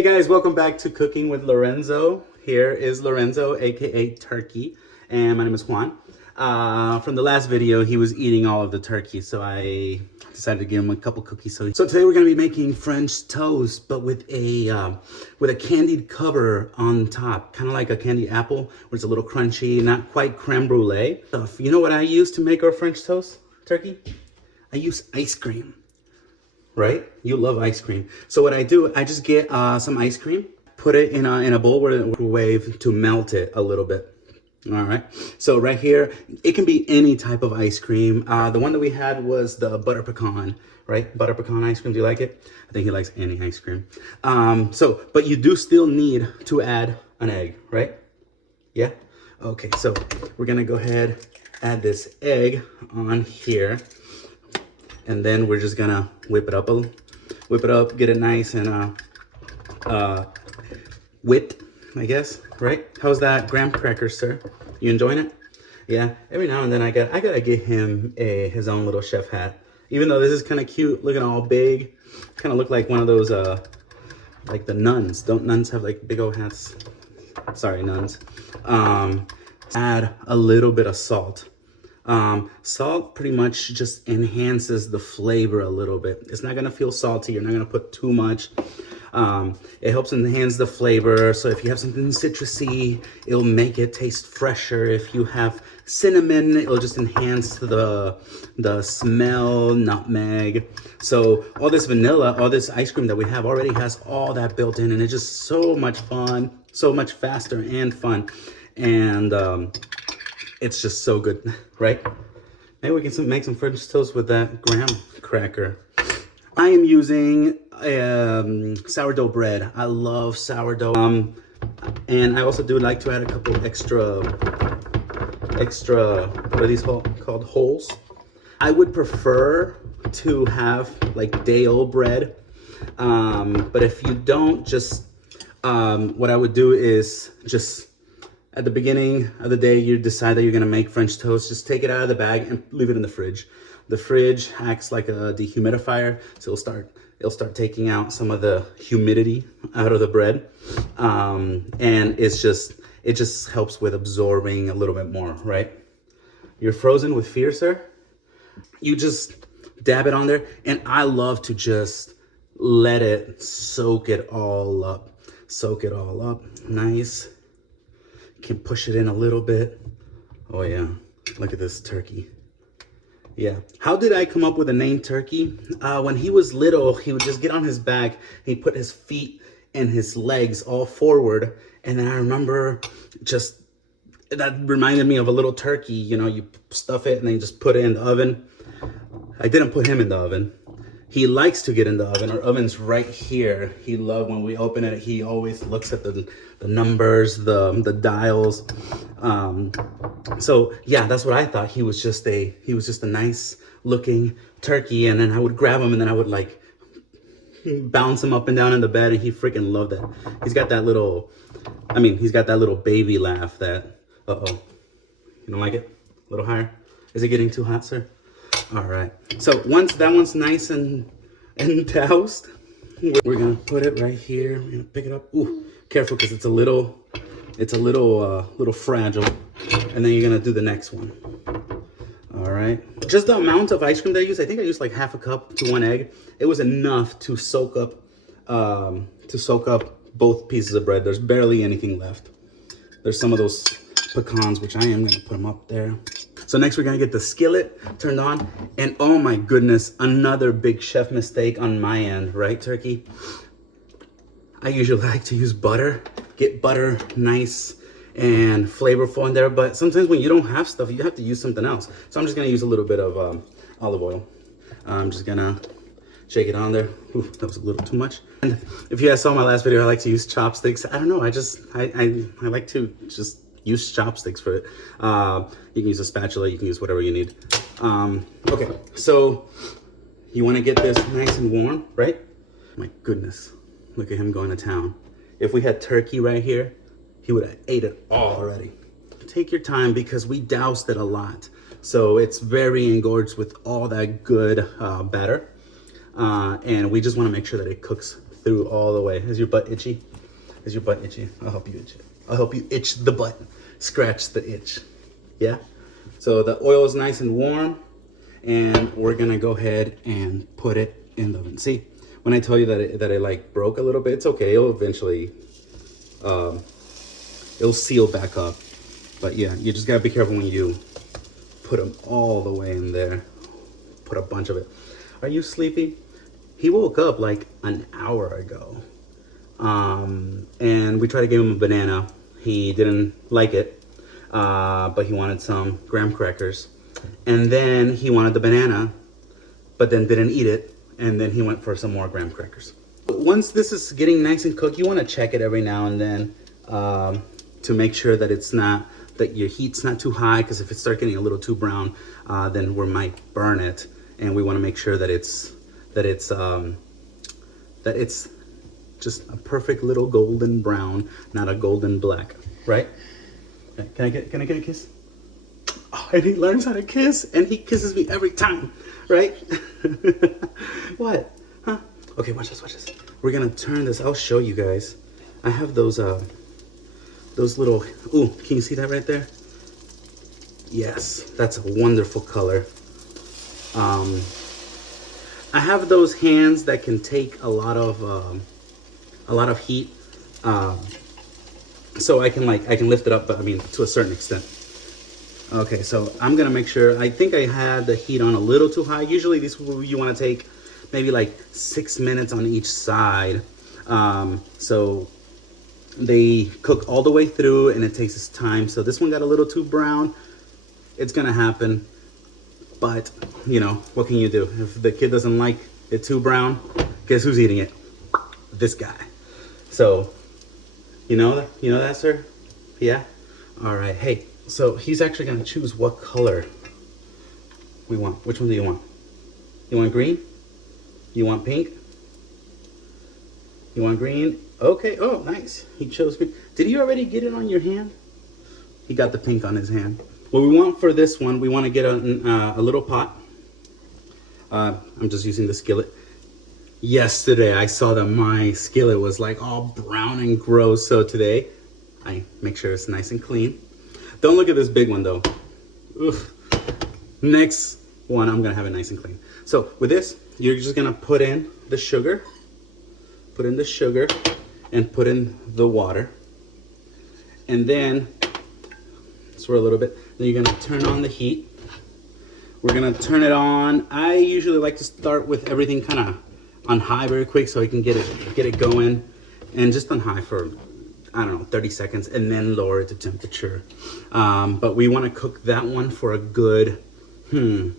Hey guys, welcome back to Cooking with Lorenzo. Here is Lorenzo, aka Turkey, and my name is Juan. From the last video, he was eating all of the turkey, so I decided to give him a couple cookies. So today we're gonna be making French toast, but with a candied cover on top, kind of like a candy apple, where it's a little crunchy, not quite creme brulee. You know what I use to make our French toast, Turkey? I use ice cream. Right? You love ice cream. So what I do, I just get some ice cream, put it in a bowl where the microwave to melt it a little bit. All right. So right here, it can be any type of ice cream. The one that we had was the butter pecan, right? Butter pecan ice cream. Do you like it? I think he likes any ice cream. But you do still need to add an egg, right? Yeah. Okay. So we're gonna go ahead, add this egg on here. And then we're just gonna whip it up, get it nice and whipped, I guess, right? How's that graham cracker, sir? You enjoying it? Yeah. Every now and then I gotta get him his own little chef hat. Even though this is kind of cute, looking all big, kind of look like one of those like the nuns. Don't nuns have like big old hats? Sorry, nuns. Add a little bit of salt. Salt pretty much just enhances the flavor a little bit. It's not gonna feel salty. You're not gonna put too much. It helps enhance the flavor. So if you have something citrusy, it'll make it taste fresher. If you have cinnamon, it'll just enhance the smell, nutmeg. So all this vanilla, all this ice cream that we have already has all that built in, and it's just so much fun, so much faster and fun. And it's just so good, right? Maybe we can make some French toast with that graham cracker. I am using sourdough bread. I love sourdough. And I also do like to add a couple extra, what are these called? Holes. I would prefer to have like day-old bread. But if you don't, just what I would do is just at the beginning of the day, you decide that you're gonna make French toast, just take it out of the bag and leave it in the fridge. The fridge acts like a dehumidifier, so it'll start taking out some of the humidity out of the bread. And it just helps with absorbing a little bit more, right? You're frozen with fear, sir? You just dab it on there, and I love to just let it soak it all up. Soak it all up, nice. Can push it in a little bit. Oh yeah, look at this turkey. Yeah, how did I come up with the name Turkey? When he was little, he would just get on his back, he'd put his feet and his legs all forward, and then I remember just, that reminded me of a little turkey. You know, you stuff it and then you just put it in the oven. I didn't put him in the oven. He likes to get in the oven. Our oven's right here. He loves when we open it. He always looks at the numbers, the dials. So yeah, that's what I thought. He was just a nice looking turkey. And then I would grab him and then I would like bounce him up and down in the bed, and he freaking loved it. He's got that little baby laugh that, uh-oh. You don't like it? A little higher? Is it getting too hot, sir? All right, so once that one's nice and doused, we're gonna put it right here. We're gonna pick it up. Ooh, careful, because it's a little fragile. And then you're gonna do the next one. All right, just the amount of ice cream that I use. I think I used like half a cup to one egg. It was enough to soak up both pieces of bread. There's barely anything left. There's some of those pecans, which I am gonna put them up there. So next we're gonna get the skillet turned on, and oh my goodness, another big chef mistake on my end, right, Turkey? I usually like to use butter, get butter nice and flavorful in there, but sometimes when you don't have stuff, you have to use something else. So I'm just gonna use a little bit of olive oil. I'm just gonna shake it on there. Ooh, that was a little too much. And if you guys saw my last video, I like to use chopsticks. I don't know, I like to just use chopsticks for it. You can use a spatula, you can use whatever you need. Okay, so you wanna get this nice and warm, right? My goodness, look at him going to town. If we had turkey right here, he would have ate it all already. Take your time because we doused it a lot. So it's very engorged with all that good batter. And we just wanna make sure that it cooks through all the way. Is your butt itchy? Is your butt itchy? I'll help you itch it. I'll help you itch the butt. Scratch the itch. Yeah? So the oil is nice and warm, and we're gonna go ahead and put it in the oven. See, when I tell you that it like broke a little bit, it's okay. It'll eventually, it'll seal back up. But yeah, you just gotta be careful when you put them all the way in there. Put a bunch of it. Are you sleepy? He woke up like an hour ago. And we tried to give him a banana. He didn't like it, but he wanted some graham crackers. And then he wanted the banana, but then didn't eat it. And then he went for some more graham crackers. Once this is getting nice and cooked, you want to check it every now and then to make sure that it's not, that your heat's not too high, because if it starts getting a little too brown, then we might burn it. And we want to make sure that it's just a perfect little golden brown, not a golden black, right? Can I get a kiss? Oh, and he learns how to kiss, and he kisses me every time, right? What? Huh? Okay, watch this, watch this. We're gonna turn this. I'll show you guys. I have those little. Ooh, can you see that right there? Yes, that's a wonderful color. I have those hands that can take a lot of heat, so I can lift it up, but I mean to a certain extent. Okay, so I'm gonna make sure. I think I had the heat on a little too high. Usually these you want to take maybe like 6 minutes on each side, so they cook all the way through, and it takes its time. So this one got a little too brown. It's gonna happen. But, you know, what can you do? If the kid doesn't like it too brown, guess who's eating it? This guy. So, you know that, sir? Yeah? All right. Hey, so he's actually going to choose what color we want. Which one do you want? You want green? You want pink? You want green? Okay. Oh, nice. He chose green. Did he already get it on your hand? He got the pink on his hand. What we want for this one, we want to get a little pot. I'm just using the skillet. Yesterday, I saw that my skillet was like all brown and gross. So today, I make sure it's nice and clean. Don't look at this big one though. Oof. Next one, I'm gonna have it nice and clean. So with this, you're just gonna put in the sugar. Put in the sugar and put in the water. And then, swirl a little bit. Then you're gonna turn on the heat. We're gonna turn it on. I usually like to start with everything kind of on high very quick so I can get it going, and just on high for, I don't know, 30 seconds, and then lower it to temperature. But we want to cook that one for a good, we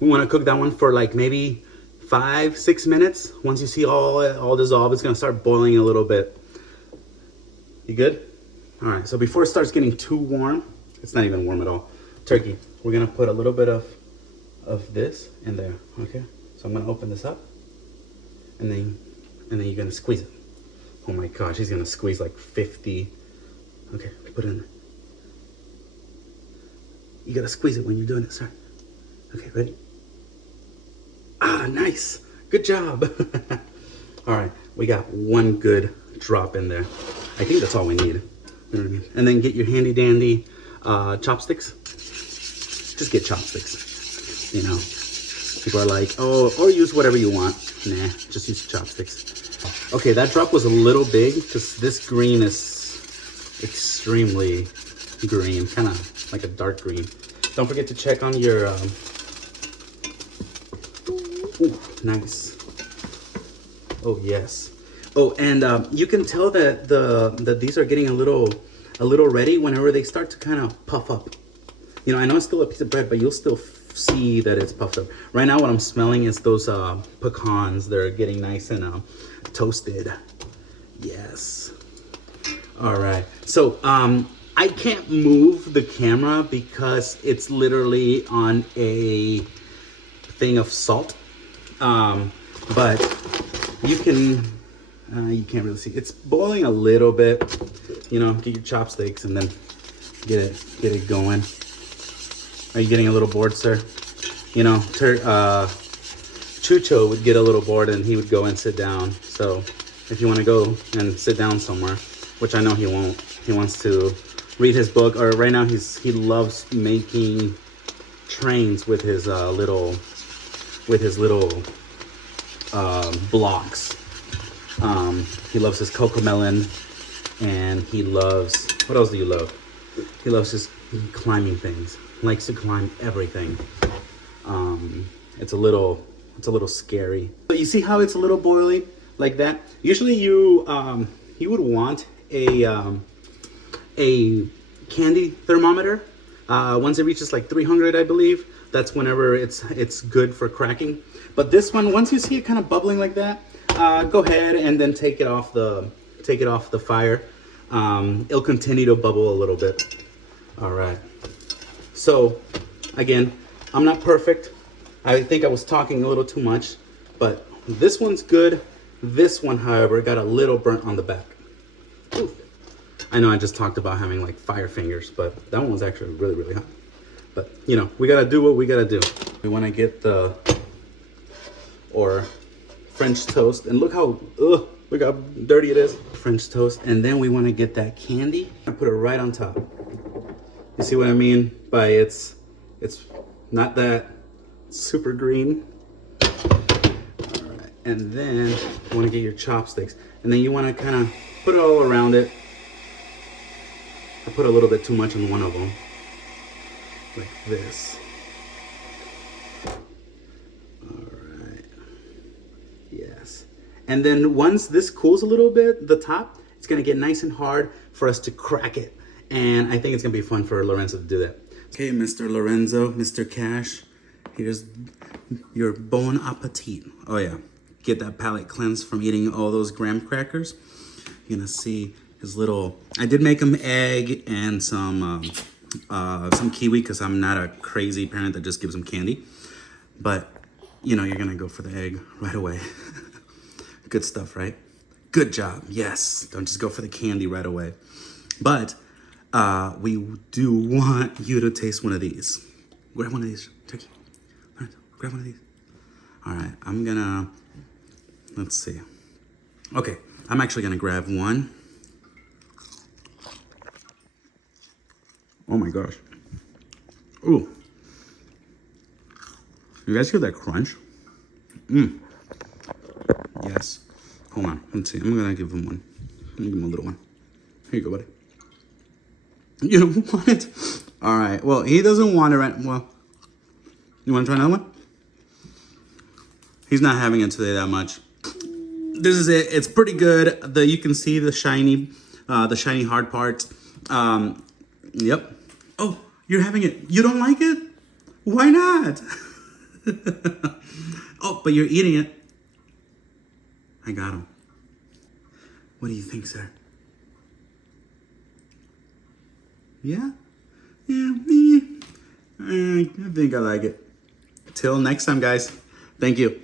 want to cook that one for like maybe 5-6 minutes. Once you see all dissolve, it's gonna start boiling a little bit. You good? All right. So before it starts getting too warm, it's not even warm at all. Turkey. We're gonna put a little bit of this in there. Okay. So I'm gonna open this up, and then you're gonna squeeze it. Oh my gosh, he's gonna squeeze like 50. Okay, put it in there. You gotta squeeze it when you're doing it, sir. Okay, ready? Ah, nice. Good job. All right, we got one good drop in there. I think that's all we need. You know what I mean? And then get your handy dandy chopsticks. Just get chopsticks. You know, people are like, oh, or use whatever you want. Nah, just use chopsticks. Okay, that drop was a little big because this green is extremely green, kind of like a dark green. Don't forget to check on your. Ooh, nice. Oh yes. Oh, and you can tell that that these are getting a little ready whenever they start to kind of puff up. You know, I know it's still a piece of bread, but you'll still see that it's puffed up. Right now, what I'm smelling is those pecans. They're getting nice and toasted. Yes. All right. So I can't move the camera because it's literally on a thing of salt. But you can't really see. It's boiling a little bit. You know, get your chopsticks and then get it going. Are you getting a little bored, sir? You know, Chucho would get a little bored and he would go and sit down. So if you want to go and sit down somewhere, which I know he won't. He wants to read his book, or right now he loves making trains with his little blocks. He loves his Cocomelon, and he loves, what else do you love? He loves just climbing things. Likes to climb everything. It's a little scary. But you see how it's a little boily like that? Usually you would want a candy thermometer. Once it reaches like 300, I believe, that's whenever it's good for cracking. But this one, once you see it kind of bubbling like that, go ahead and then take it off the fire. It'll continue to bubble a little bit. All right. So again, I'm not perfect. I think I was talking a little too much, but this one's good. This one, however, got a little burnt on the back. Ooh. I know I just talked about having like fire fingers, but that one was actually really, really hot. But you know, we gotta do what we gotta do. We wanna get the, or French toast, and look how dirty it is. French toast, and then we wanna get that candy. I put it right on top. You see what I mean by it's not that super green. All right, and then you wanna get your chopsticks, and then you wanna kind of put it all around it. I put a little bit too much on one of them, like this. All right, yes. And then once this cools a little bit, the top, it's gonna get nice and hard for us to crack it. And I think it's gonna be fun for Lorenzo to do that. Okay, Mr. Lorenzo, Mr. Cash, here's your bon appetit. Oh yeah, get that palate cleansed from eating all those graham crackers. You're gonna see his little, I did make him egg and some kiwi, because I'm not a crazy parent that just gives him candy. But, you know, you're gonna go for the egg right away. Good stuff, right? Good job, yes. Don't just go for the candy right away. But we do want you to taste one of these. Grab one of these, Turkey. Grab one of these. All right, I'm gonna, let's see. Okay, I'm actually gonna grab one. Oh my gosh. Ooh. You guys hear that crunch? Mmm. Yes. Hold on. Let's see. I'm gonna give him one. I'm gonna give him a little one. Here you go, buddy. You don't want it? All right. Well, he doesn't want it right. Well, you want to try another one? He's not having it today that much. This is it. It's pretty good. You can see the shiny hard parts. Yep. Oh, you're having it. You don't like it? Why not? Oh, but you're eating it. I got him. What do you think, sir? Yeah? Yeah, I think I like it. Till next time, guys. Thank you.